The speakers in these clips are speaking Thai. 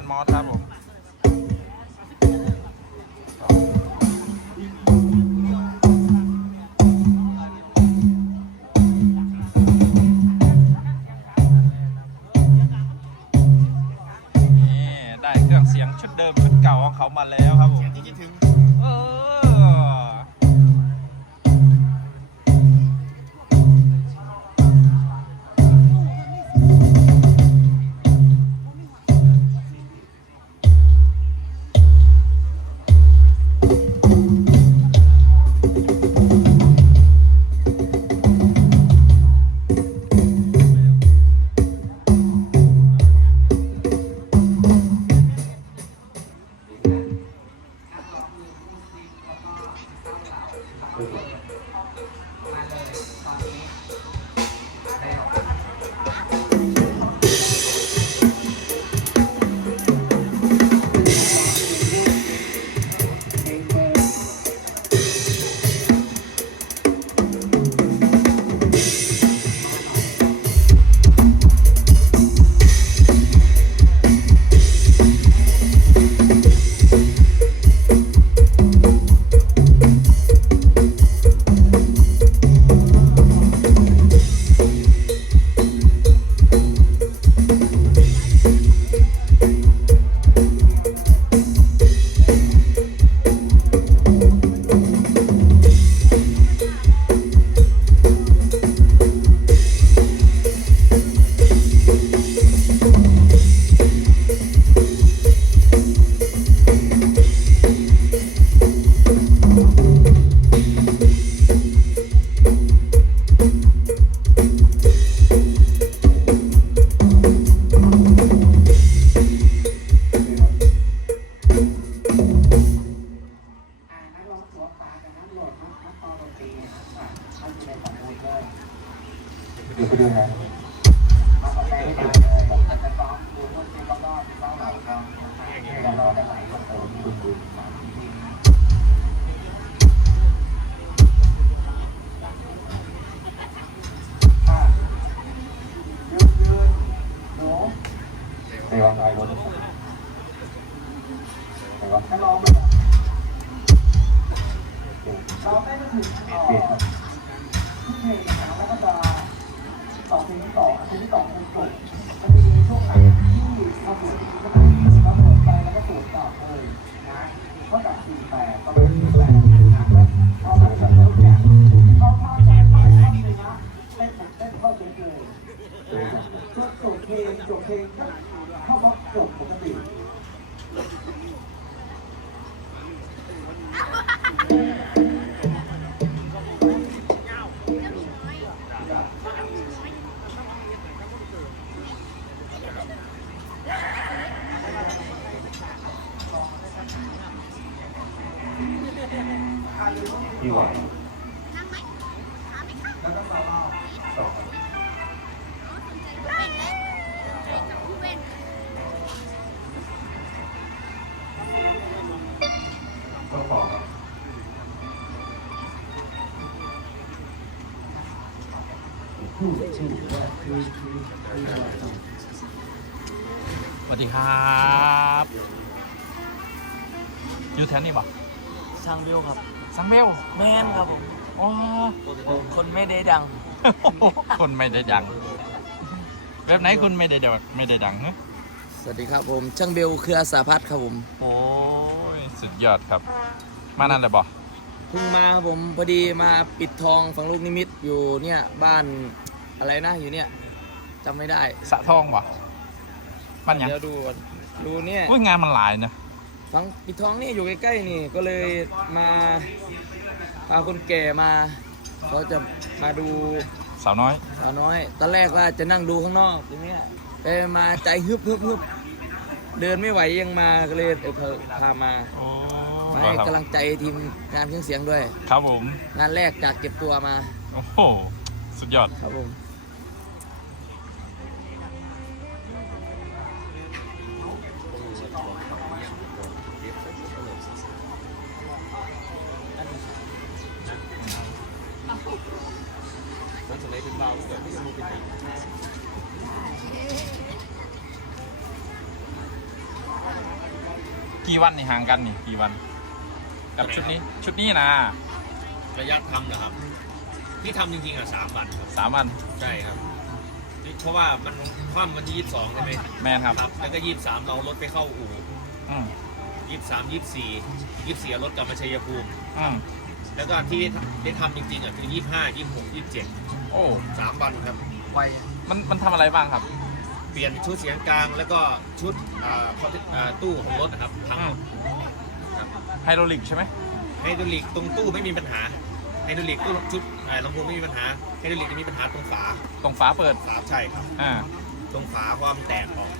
จารย์มอสครับ แปดประมาณสี่แปดนะพอมาถึงแล้วเนี่ย สวัสดีครับอยู่แถวนี้ปะช่างวิวครับ สังเมลแมนครับผมอ๋อ คนไม่ได้ดัง คนไม่ได้ดังแบบไหนคุณไม่ได้ดังไม่ได้ดังเนอะสวัสดีครับผม ช่างเบลเครือสาพัฒน์ครับผมโอ้ยสุดยอดครับ มานั่นเลยบ่เพิ่งมาครับผมพอดีมาปิดทองฝังลูกนิมิตอยู่เนี่ยบ้าน อะไรนะอยู่เนี่ยจำไม่ได้สะทองบ่มันหยังเดี๋ยวดูก่อนดูเนี่ยอุ้ยงานมันหลายนะฝังปิดทองนี่อยู่ใกล้ๆนี่ก็เลยมาพาคนแก่มาเขาจะมาดูสาวน้อยสาวน้อย ตอนแรกว่าจะนั่งดูข้างนอกตรงเนี้ยไปมาใจฮึบฮึบฮึบเดินไม่ไหวยังมาก็เลยเออพาพามาอ๋อมาให้กำลังใจทีมงานเครื่องเสียงด้วย ครับผม งานแรกจากเก็บตัวมา โอ้โห สุดยอด ครับผม ห่างกันนี่กี่วัน กับชุดนี้ชุดนี้นะระยะทำเหรอครับ ที่ทำจริงๆอะสามวันครับสามวันใช่ครับนี่เพราะว่ามันคว่ำวันที่ยี่สิบสองใช่ไหมแมนครับ ครับแล้วก็ยี่สิบสามเรารถไปเข้าอู่อืมยี่สิบสามยี่สิบสี่ยี่สิบสี่รถกลับมาชัยภูมิ อืมแล้วก็ที่ได้ทำจริงๆอะคือยี่สิบห้ายี่สิบหกยี่สิบเจ็ดโอ้สามวันครับมันมันทำอะไรบ้างครับ เปลี่ยนชุดเสียงกลางแล้วก็ชุดอ่าคอนเทนอ่าตู้ของรถนะครับทั้งหมดครับไฮโดรลิกใช่ไหมไฮดรอลิกตรงตู้ไม่มีปัญหาไฮดรอลิกตู้ชุดอ่าลำโพงไม่มีปัญหาไฮดรอลิกจะมีปัญหาตรงฝาตรงฝาเปิดฝาใช่ครับ อ่าตรงฝาความแตกออก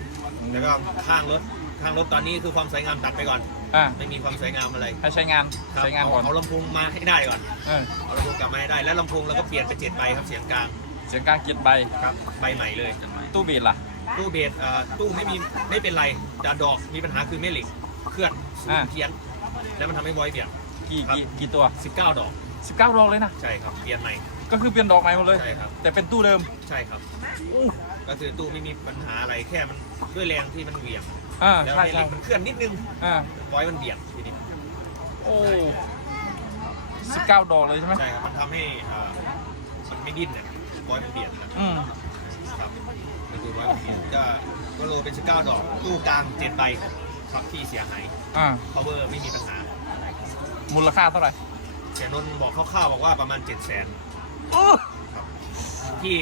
แล้วก็ข้างรถข้างรถตอนนี้คือความสวยงามตัดไปก่อน อ่าไม่มีความสวยงามอะไรให้ใช้งานครับใช้งานเอาก่อนเอาลำโพงมาให้ได้ก่อนเออเอาลำโพงกลับมาให้ได้ แล้วลำโพงเราก็เปลี่ยนไปเจ็ดใบครับเสียงกลางเสียงกลางเกียร์ใบครับใบใหม่เลยตู้บีดล่ะ ตู้เบสเอ่อตู้ไม่มีไม่เป็นไรดาดอกมีปัญหาคือแม่เหล็กเคลื่อนสูงอ่า เพี้ยน แล้วมันทำให้บอยเบี่ยง กี่ครับ กี่กี่ตัว 19 ดอก 19ดอกเลยนะ ใช่ครับเปลี่ยนใหม่ก็คือเปลี่ยนดอกใหม่หมดเลย ใช่ครับ แต่เป็นตู้เดิมใช่ครับก็คือตู้ไม่มีปัญหาอะไรแค่มันด้วยแรงที่มันเหวี่ยงอ่าแล้วใช่แม่เหใช่ล็กมันเคลื่อนนิดนึงอ่าบอยมันเบี่ยงทีนี้โอ้19 ดอกเลยใช่ไหมใช่ครับมันทำให้อ่ามันไม่ดิ้นเนี่ยบอยมันเบียดนะอืมครับก็ คือว่ามันเบียดก็ก็โลเป็น 19 ดอก ตู้กลางเจ็ดใบครับที่เสียหาย อ่า power ไม่มีปัญหามูลค่าเท่าไหร่เสียนนท์บอกคร่าวๆบอกว่าประมาณ 7 0 0 0 0นครับที่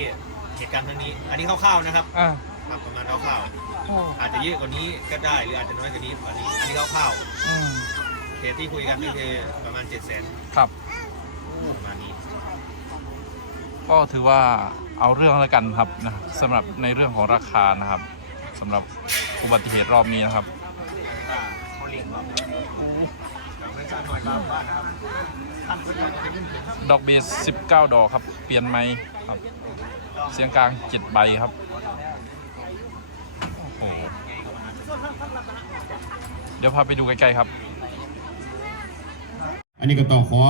เหตุการณ์ครั้งนี้ อันนี้คร่าวๆนะครับอ่าครับประมาณคร่าวโอ้ๆอาจจะเยอะกว่านี้ก็ได้หรืออาจจะน้อยกว่านี้กว่านี้อันนี้คร่าวอืมๆเหตุที่คุยกันก็คือประมาณ 7 0 0 0 0นครับประมาณนี้ ก็ถือว่าเอาเรื่องแล้วกันครับนะสำหรับในเรื่องของราคานะครับสำหรับอุบัติเหตุรอบนี้นะครับเขาเรียนว่าไม่ทราบหน่อยบ้างว่านะครับท่านผู้ชมจะขึ้นถึงดอกเบี้ย19 ดอกครับ เปลี่ยนไม้ครับ เสียงกลาง 7 ใบครับ โอ้โห เดี๋ยวพาไปดูใกล้ๆครับ อันนี้ก็ต้องขอ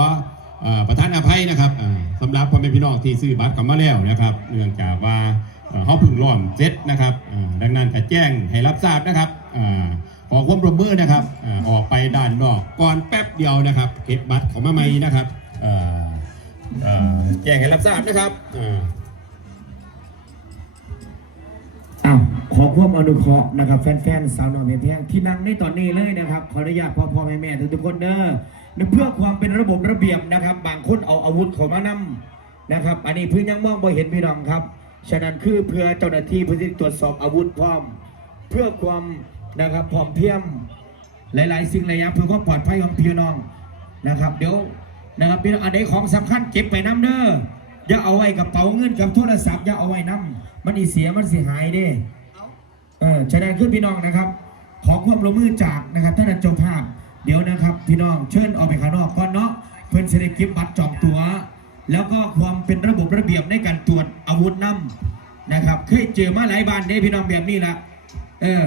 ประทานอภัยนะครับอ่าสำหรับพ่อแม่พี่น้องที่ซื้อบัตรกลับมาแล้วนะครับ เนื่องจากว่าเขาพึ่งร่อนเซ็ตนะครับดังนั้นก็แจ้งให้รับทราบนะครับอ่าขอความร่วมมือนะครับอออกไปด้านนอกก่อนแป๊บเดียวนะครับเก็บบัตรของมาใหม่นะครับแจ้งให้รับทราบนะครับอ้าวขอความอนุเคราะห์นะครับ แฟนๆสาวน้อยเพียงแพงที่นั่งในตอนนี้เลยนะครับ ขออนุญาตพ่อพ่อแม่แม่ทุกๆคนเด้อ เพื่อความเป็นระบบระเบียบนะครับ บางคนเอาอาวุธเข้ามานำนะครับ อันนี้เพื่อยังมองบ่เห็นพี่น้องครับ ฉะนั้นคือเพื่อเจ้าหน้าที่เพื่อที่ตรวจสอบอาวุธพร้อม เพื่อความนะครับพร้อมเพียมหลาย ๆ สิ่งหลายอย่างเพื่อความปลอดภัยของพี่น้องนะครับ เดี๋ยวนะครับพี่น้องอันใดของสำคัญเก็บไปน้ำเด้ออย่าเอาไว้กระเป๋าเงินกับโทรศัพท์อย่าเอาไว้น้ำมันอีเสียมันเสียหายเด้เออฉะนั้นขึ้นพี่น้องนะครับ ขอความร่วมมือจากนะครับท่านเจ้าภาพ เดี๋ยวนะครับ พี่น้องเชิญออกไปข้างนอกก่อนเนาะเพื่อนเสด็จกิฟบัตรจองตัว แล้วก็ความเป็นระบบระเบียบในการตรวจอาวุธนำนะครับเคยเจอมาหลายบ้านเด้พี่น้องแบบนี้ละเออ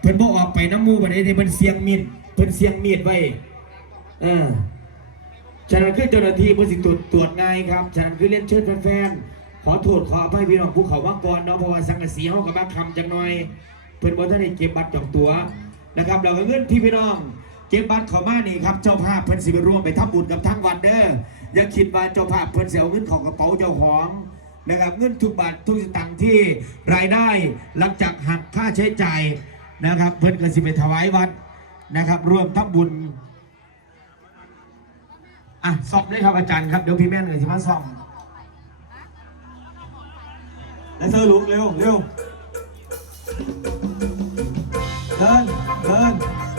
เพิ่อนบ่ออกไปน้ำมูบันี้เพิ่นเสียงมีดเพิ่อนเสียงมีดไว้เออฉะนั้นคือเจ้าหน้าที่เพิ่นสิตรวจตรวจง่ายครับฉะนั้นคือเรียนเชิญแฟนๆขอโทษขออภัยพี่น้องภูเขาว่าก่อนเนาะเพราะว่าสังกะสีเฮากับมาคำจังหน่อย เพิ่อนบ่ทันได้เก็บบัตรจองตัวนะครับเราก็เงินที่พี่น้อง เก็บบัตรเข้ามานี่ครับเจ้าภาพเพิ่นสิไปร่วมไปทำบุญกับทางวัดเด้ออย่าคิดว่าเจ้าภาพเพิ่นเสิเอาเงินของกระเป๋าเจ้าของนะครับเงินทุกบาททุกสตางค์ที่รายได้หลังจากหักค่าใช้จ่ายนะครับ เพิ่นก็สิไปถวายวัดนะครับร่วมทำบุญอะสอบเลยครับอาจารย์ครับเดี๋ยวพี่แม่นเลยสิมาสอบแล้วเธอลุกเร็วเร็วเดินเดิน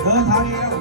เดินทางเดียว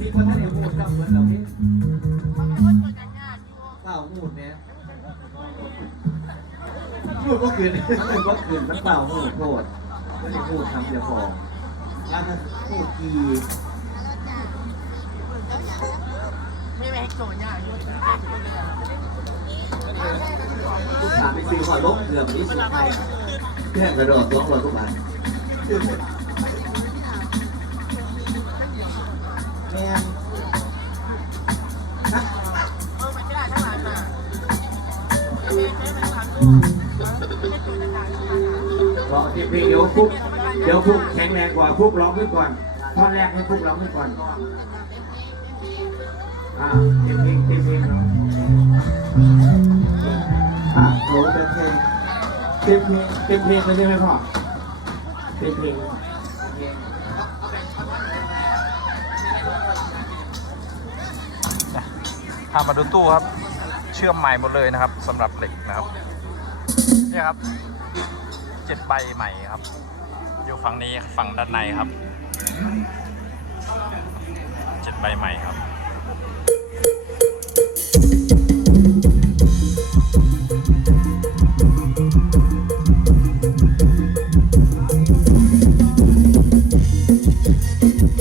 มีคนท่านเดียวพูดจำเหมือนเราที่เปล่าหูดเนี่ยพูดก็คืนพูดก็คืนมันเปล่าหูดโทษไม่ได้พูดทำเดียวพอแล้วมันพูดกี ถามไปซื้อหัวลบเกือบนี้สุดท้ายแค่กระโดดร้องเราทุกวันแม่งบอกทีเพลงเดี๋ยวฟุกเดี๋ยวฟุกแข็งแรงกว่าฟุกร้องขึ้นก่อนท่อนแรกให้ฟุกร้องขึ้นก่อน อ่าเต็มเพลงเต็มเพลงเนาะอ่าโหเต็มเพลงเต็มเพลงเต็มเพลงเลยใช่ไหมพ่อเต็มเพลงพามาดูตู้ครับ เชื่อมใหม่หมดเลยนะครับสำหรับเหล็กนะครับเนี่ยครับเจ็ดใบใหม่ครับ อยู่ฝั่งนี้ฝั่งด้านในครับเจ็ดใบใหม่ครับ